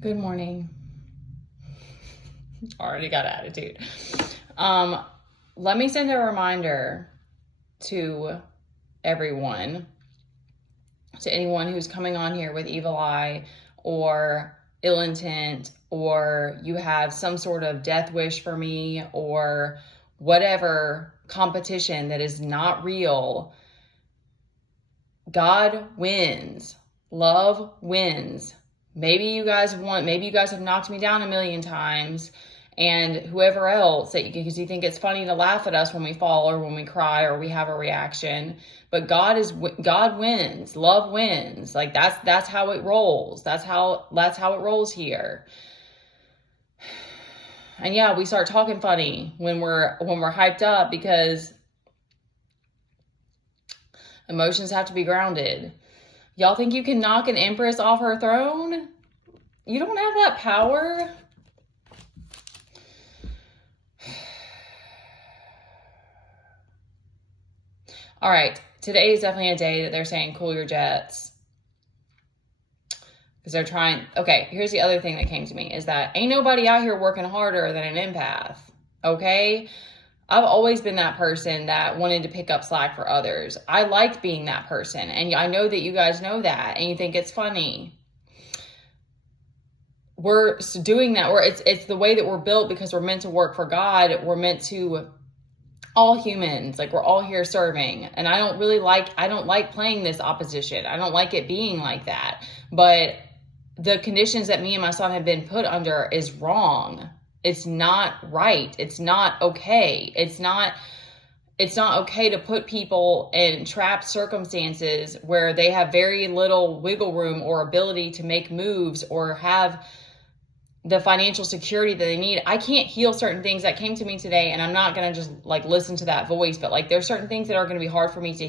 Good morning. Already got attitude. Let me send a reminder to everyone, to anyone who's coming on here with evil eye or ill intent, or you have some sort of death wish for me or whatever competition that is not real. God wins. Love wins. Maybe you guys have knocked me down a million times, and whoever else, because you think it's funny to laugh at us when we fall or when we cry or we have a reaction. But God wins. Love wins. Like that's how it rolls. That's how it rolls here. And yeah, we start talking funny when we're hyped up, because emotions have to be grounded. Y'all think you can knock an empress off her throne? You don't have that power. All right, today is definitely a day that they're saying cool your jets. Because they're trying. Okay, here's the other thing that came to me, is that ain't nobody out here working harder than an empath. Okay? I've always been that person that wanted to pick up slack for others. I liked being that person. And I know that you guys know that and you think it's funny. We're doing that. It's the way that we're built, because we're meant to work for God. We're meant to, all humans, like we're all here serving. And I don't like playing this opposition. I don't like it being like that. But the conditions that me and my son have been put under is wrong. It's not right. It's not okay. It's not okay to put people in trapped circumstances where they have very little wiggle room or ability to make moves or have the financial security that they need. I can't heal certain things that came to me today, and I'm not going to just like listen to that voice, but like there's certain things that are going to be hard for me to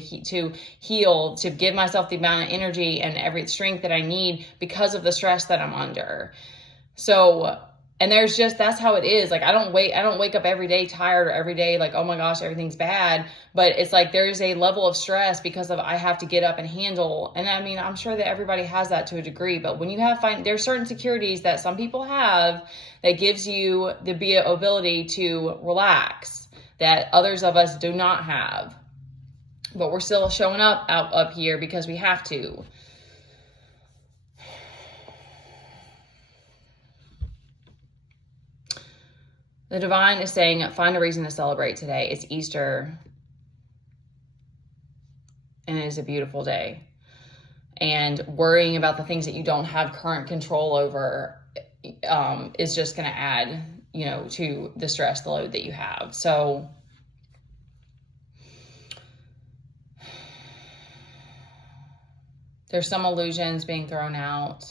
heal, to give myself the amount of energy and every strength that I need because of the stress that I'm under. So, and that's how it is. Like I don't wake up every day tired, or every day like, oh my gosh, everything's bad. But it's like there's a level of stress because of I have to get up and handle. And I mean, I'm sure that everybody has that to a degree. But when you there's certain securities that some people have that gives you the ability to relax that others of us do not have. But we're still showing up here because we have to. The divine is saying, find a reason to celebrate today. It's Easter, and it is a beautiful day. And worrying about the things that you don't have current control over is just going to add, to the stress, the load that you have. So there's some illusions being thrown out.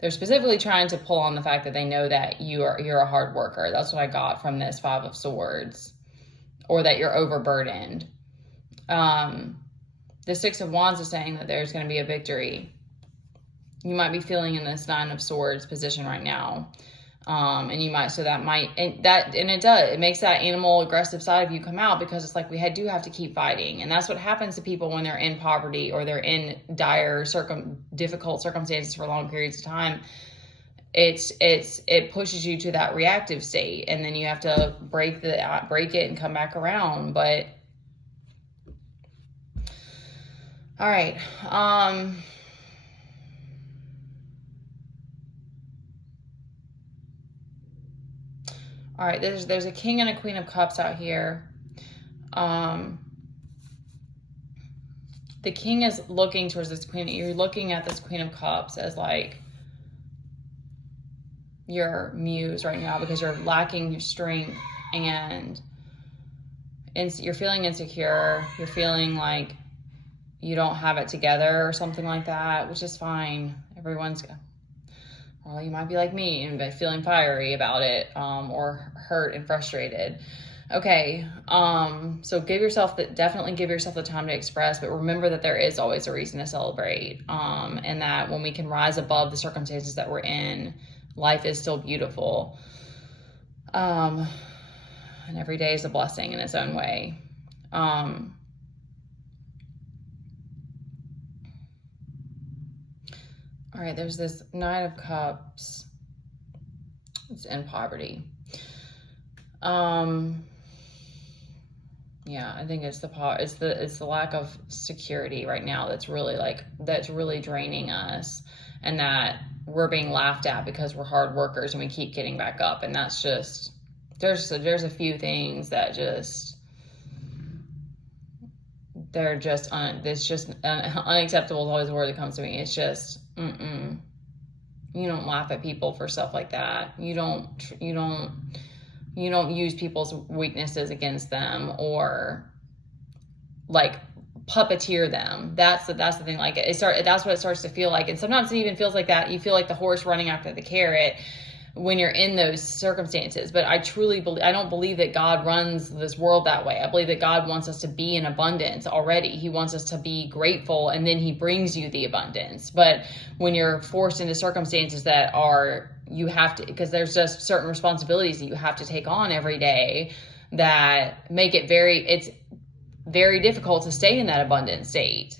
They're specifically trying to pull on the fact that they know that you're a hard worker. That's what I got from this Five of Swords. Or that you're overburdened. The Six of Wands is saying that there's going to be a victory. You might be feeling in this Nine of Swords position right now. And you might, it makes that animal aggressive side of you come out, because it's like we do have to keep fighting. And that's what happens to people when they're in poverty or they're in dire, difficult circumstances for long periods of time. It pushes you to that reactive state, and then you have to break it and come back around. But all right. All right, there's a King and a Queen of Cups out here. The King is looking towards this Queen. You're looking at this Queen of Cups as like your muse right now, because you're lacking strength and you're feeling insecure. You're feeling like you don't have it together or something like that, which is fine. Well, you might be like me and be feeling fiery about it, or hurt and frustrated. Okay, so definitely give yourself the time to express, but remember that there is always a reason to celebrate, and that when we can rise above the circumstances that we're in, life is still beautiful. And every day is a blessing in its own way. All right, there's this Knight of Cups. It's in poverty. Yeah, I think it's the lack of security right now that's really draining us, and that we're being laughed at because we're hard workers and we keep getting back up. And that's just, there's a few things that just, they're just unacceptable is always the word that comes to me. It's just, you don't laugh at people for stuff like that. You don't use people's weaknesses against them, or like puppeteer them. That's the thing. Like that's what it starts to feel like. And sometimes it even feels like that. You feel like the horse running after the carrot when you're in those circumstances. But I truly believe, I don't believe that God runs this world that way. I believe that God wants us to be in abundance already. He wants us to be grateful, and then he brings you the abundance. But when you're forced into circumstances that are, you have to, because there's just certain responsibilities that you have to take on every day that make it it's very difficult to stay in that abundant state.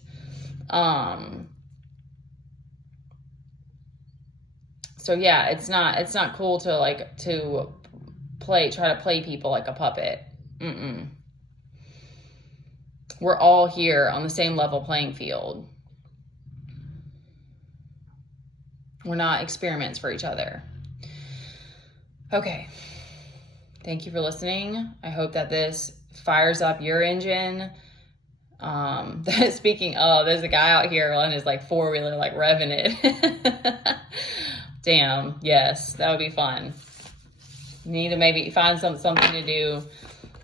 So yeah, it's not cool to try to play people like a puppet. We're all here on the same level playing field. We're not experiments for each other. Okay. Thank you for listening. I hope that this fires up your engine. Speaking of, there's a guy out here on his four-wheeler, revving it. Damn, yes, that would be fun. You need to maybe find something to do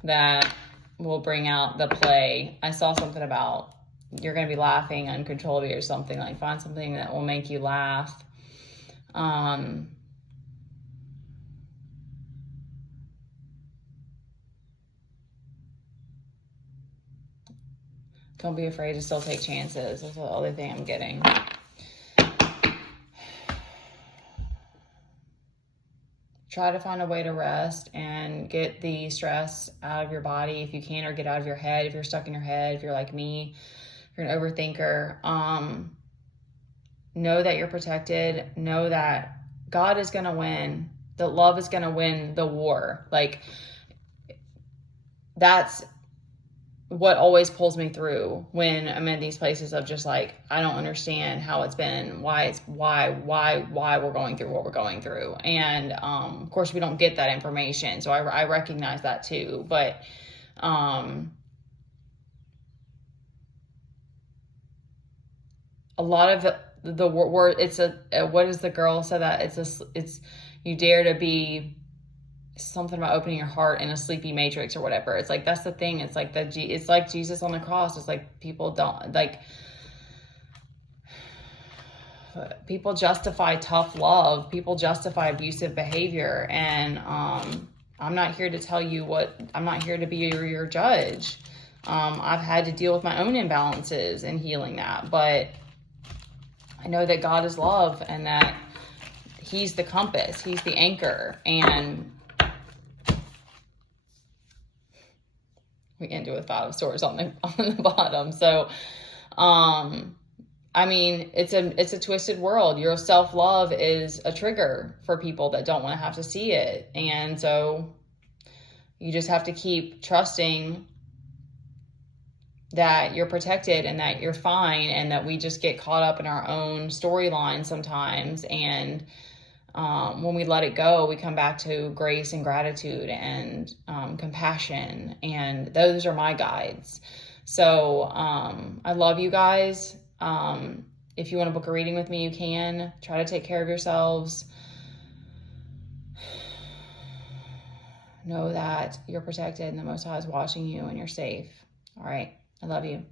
that will bring out the play. I saw something about you're going to be laughing uncontrollably or something. Find something that will make you laugh. Don't be afraid to still take chances. That's the other thing I'm getting. Try to find a way to rest and get the stress out of your body if you can, or get out of your head if you're stuck in your head. If you're like me, if you're an overthinker, know that you're protected. Know that God is going to win. That love is going to win the war. That's what always pulls me through when I'm in these places of just I don't understand how it's been, why we're going through what we're going through. And, of course we don't get that information. So I recognize that too, but, a lot of the word, what is the girl said that it's you dare to be something about opening your heart in a sleepy matrix or whatever. It's that's the thing. It's it's like Jesus on the cross. It's people don't people justify tough love. People justify abusive behavior. And, I'm not here to tell you I'm not here to be your judge. I've had to deal with my own imbalances in healing that, but I know that God is love and that he's the compass, he's the anchor, and we end it with 5 of Swords on the bottom. So, I mean, it's a twisted world. Your self-love is a trigger for people that don't want to have to see it. And so you just have to keep trusting that you're protected and that you're fine, and that we just get caught up in our own storyline sometimes. And when we let it go, we come back to grace and gratitude and compassion. And those are my guides. So I love you guys. If you want to book a reading with me, you can. Try to take care of yourselves. Know that you're protected and the Most High is watching you and you're safe. All right. I love you.